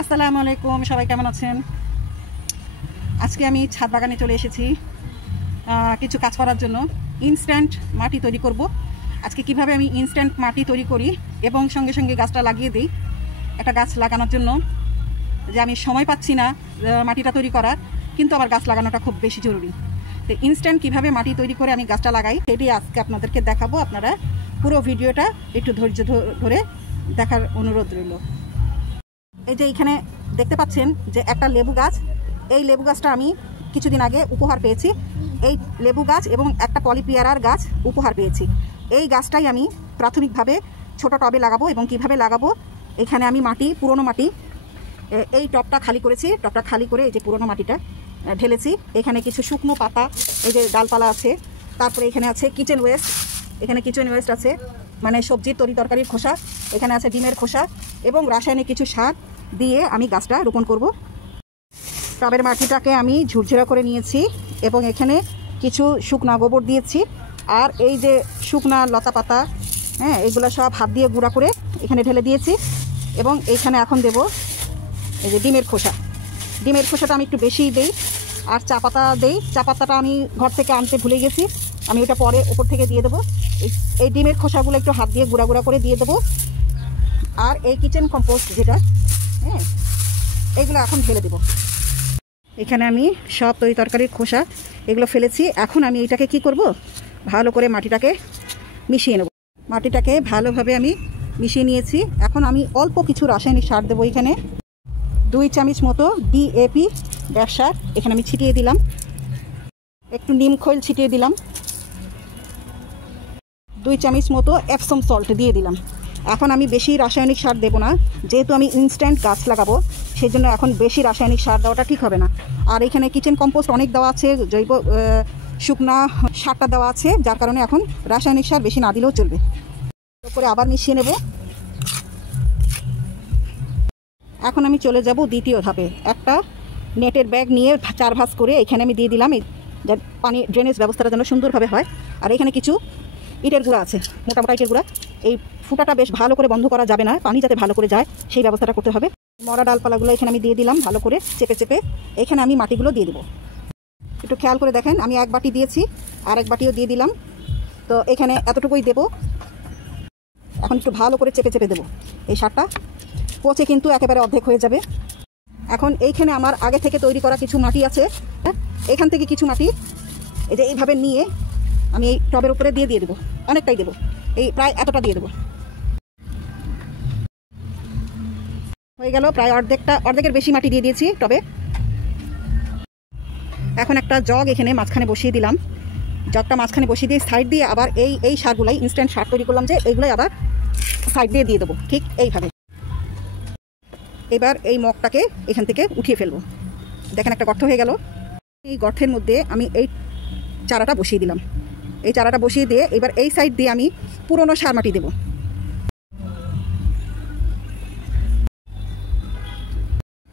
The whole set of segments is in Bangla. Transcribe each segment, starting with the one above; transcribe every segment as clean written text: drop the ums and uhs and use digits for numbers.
আসসালামু আলাইকুম, সবাই কেমন আছেন? আজকে আমি ছাদ বাগানে চলে এসেছি কিছু কাজ করার জন্য। ইনস্ট্যান্ট মাটি তৈরি করব। আজকে কিভাবে আমি ইনস্ট্যান্ট মাটি তৈরি করি এবং সঙ্গে সঙ্গে গাছটা লাগিয়ে দিই। একটা গাছ লাগানোর জন্য যে আমি সময় পাচ্ছি না মাটিটা তৈরি করার, কিন্তু আমার গাছ লাগানোটা খুব বেশি জরুরি। তো ইনস্ট্যান্ট কিভাবে মাটি তৈরি করে আমি গাছটা লাগাই সেটি আজকে আপনাদেরকে দেখাবো। আপনারা পুরো ভিডিওটা একটু ধৈর্য ধরে দেখার অনুরোধ রইল। এই যে এখানে দেখতে পাচ্ছেন যে একটা লেবু গাছ, এই লেবু গাছটা আমি কিছুদিন আগে উপহার পেয়েছি। এই লেবু গাছ এবং একটা পলিপিয়ারার গাছ উপহার পেয়েছি। এই গাছটাই আমি প্রাথমিকভাবে ছোট টবে লাগাবো। এবং কিভাবে লাগাবো, এখানে আমি পুরনো মাটি, এই টবটা খালি করেছি। টবটা খালি করে এই যে পুরনো মাটিটা ঢেলেছি। এখানে কিছু শুকনো পাতা, এই যে ডালপালা আছে। তারপরে এখানে আছে কিচেন ওয়েস্ট, এখানে কিচেন ওয়েস্ট আছে, মানে সবজির তরকারির খোসা। এখানে আছে ডিমের খোসা এবং রাসায়নিক কিছু সার দিয়ে আমি গাছটা রোপণ করব। টবের মাটিটাকে আমি ঝুরঝুরা করে নিয়েছি এবং এখানে কিছু শুকনা গোবর দিয়েছি। আর এই যে শুকনা লতা পাতা, এইগুলো সব হাত দিয়ে গুঁড়া করে এখানে ঢেলে দিয়েছি। এবং এইখানে এখন দেব এই যে ডিমের খোসা। ডিমের খোসাটা আমি একটু বেশিই দেই। আর চা পাতা দেই। চা পাতাটা আমি ঘর থেকে আনতে ভুলে গেছি, আমি ওটা পরে ওপর থেকে দিয়ে দেবো। এই ডিমের খোসাগুলো একটু হাত দিয়ে গুঁড়া করে দিয়ে দেবো। আর এই কিচেন কম্পোস্ট যেটা, এইগুলো এখন ঢেলে দেবো। এখানে আমি সব তরকারির খোসা এগুলো ফেলেছি। এখন আমি এটাকে কি করব, ভালো করে মাটিটাকে মিশিয়ে নেব। মাটিটাকে ভালোভাবে আমি মিশিয়ে নিয়েছি। এখন আমি অল্প কিছু রাসায়নিক সার দেবো। এখানে 2 চামচ মতো DAP সার এখানে আমি ছিটিয়ে দিলাম। একটু নিম খৈল ছিটিয়ে দিলাম। 2 চামচ মতো এপসম সল্ট দিয়ে দিলাম। এখন আমি বেশি রাসায়নিক সার দেবো না, যেহেতু আমি ইনস্ট্যান্ট গাছ লাগাবো, সেই জন্য এখন বেশি রাসায়নিক সার দেওয়াটা ঠিক হবে না। আর এখানে কিচেন কম্পোস্ট অনেক দেওয়া আছে, জৈব শুকনা সারটা দেওয়া আছে, যার কারণে এখন রাসায়নিক সার বেশি না দিলেও চলবে। করে আবার মিশিয়ে নেব। এখন আমি চলে যাব দ্বিতীয় ধাপে। একটা নেটের ব্যাগ নিয়ে 4 ভাঁজ করে এখানে আমি দিয়ে দিলাম, পানি ড্রেনেজ ব্যবস্থাটা যেন সুন্দরভাবে হয়। আর এখানে কিছু ইটের গুঁড়া আছে, মোটামোটা ইটের গুঁড়া। এই ফুটাটা বেশ ভালো করে বন্ধ করা যাবে না, পানি যাতে ভালো করে যায় সেই ব্যবস্থাটা করতে হবে। মরা ডালপালাগুলো এখানে আমি দিয়ে দিলাম ভালো করে চেপে। এখানে আমি মাটিগুলো দিয়ে দেবো। একটু খেয়াল করে দেখেন, আমি 1 বাটি দিয়েছি, আর 1 বাটিও দিয়ে দিলাম। তো এখানে এতটুকুই দেবো। এখন একটু ভালো করে চেপে দেবো। এই সারটা পচে কিন্তু একেবারে অর্ধেক হয়ে যাবে। এখন এইখানে আমার আগে থেকে তৈরি করা কিছু মাটি আছে, এখান থেকে কিছু মাটি এই যে এইভাবে নিয়ে আমি এই টবের উপরে দিয়ে দেবো। অনেকটাই দেবো, এই প্রায় এতটা দিয়ে দেবো। হয়ে গেল, প্রায় অর্ধেকের বেশি মাটি দিয়ে দিয়েছি টবে। এখন একটা জগ এখানে মাঝখানে বসিয়ে দিলাম। জগটা মাঝখানে বসিয়ে দিয়ে সাইড দিয়ে আবার এই সারগুলাই, ইনস্ট্যান্ট সার তৈরি করলাম যে, এইগুলোই আবার সাইড দিয়ে দেবো ঠিক এইভাবে। এবার এই মগটাকে এখান থেকে উঠিয়ে ফেলবো। দেখেন একটা গর্ত হয়ে গেল। এই গর্তের মধ্যে আমি এই চারাটা বসিয়ে দিলাম। এই চারাটা বসিয়ে দিয়ে এবার এই সাইড দিয়ে আমি পুরনো সার মাটি দেব।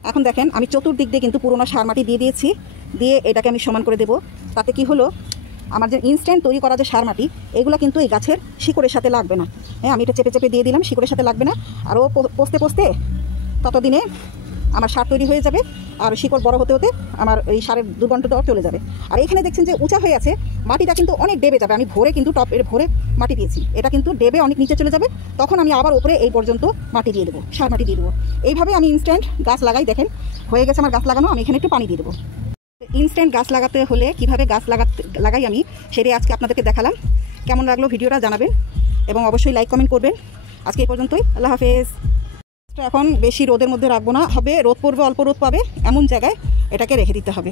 এখন দেখেন আমি চতুর্দিক দিয়ে কিন্তু পুরনো সার মাটি দিয়ে দিয়েছি। দিয়ে এটাকে আমি সমান করে দেব। তাতে কি হলো, আমার যে ইনস্ট্যান্ট তৈরি করা যে সার মাটি, এগুলো কিন্তু এই গাছের শিকড়ের সাথে লাগবে না। আমি এটা চেপে দিয়ে দিলাম, শিকড়ের সাথে লাগবে না। আর ও পচতে ততদিনে আমার সার তৈরি হয়ে যাবে। আর শিকড় বড় হতে আমার এই সারের দুর্গন্ধ দেওয়া চলে যাবে। আর এখানে দেখছেন যে উঁচা হয়ে আছে, মাটিটা কিন্তু অনেক ডেবে যাবে। আমি ভরে কিন্তু ভরে মাটি দিয়েছি, এটা কিন্তু ডেবে অনেক নিচে চলে যাবে। তখন আমি আবার উপরে এই পর্যন্ত মাটি দিয়ে দেবো, সার মাটি দিয়ে দেবো। এইভাবে আমি ইনস্ট্যান্ট গাছ লাগাই। দেখেন হয়ে গেছে আমার গাছ লাগানো। আমি এখানে একটু পানি দিয়ে দেবো। ইনস্ট্যান্ট গাছ লাগাতে হলে কিভাবে গাছ লাগাই আমি সেটাই আজকে আপনাদেরকে দেখালাম। কেমন লাগলো ভিডিওটা জানাবেন এবং অবশ্যই লাইক কমেন্ট করবেন। আজকে এই পর্যন্তই, আল্লাহ হাফেজ। এখন বেশি রোদের মধ্যে রাখবো না, হবে রোদ পড়বে, অল্প রোদ পাবে এমন জায়গায় এটাকে রেখে দিতে হবে।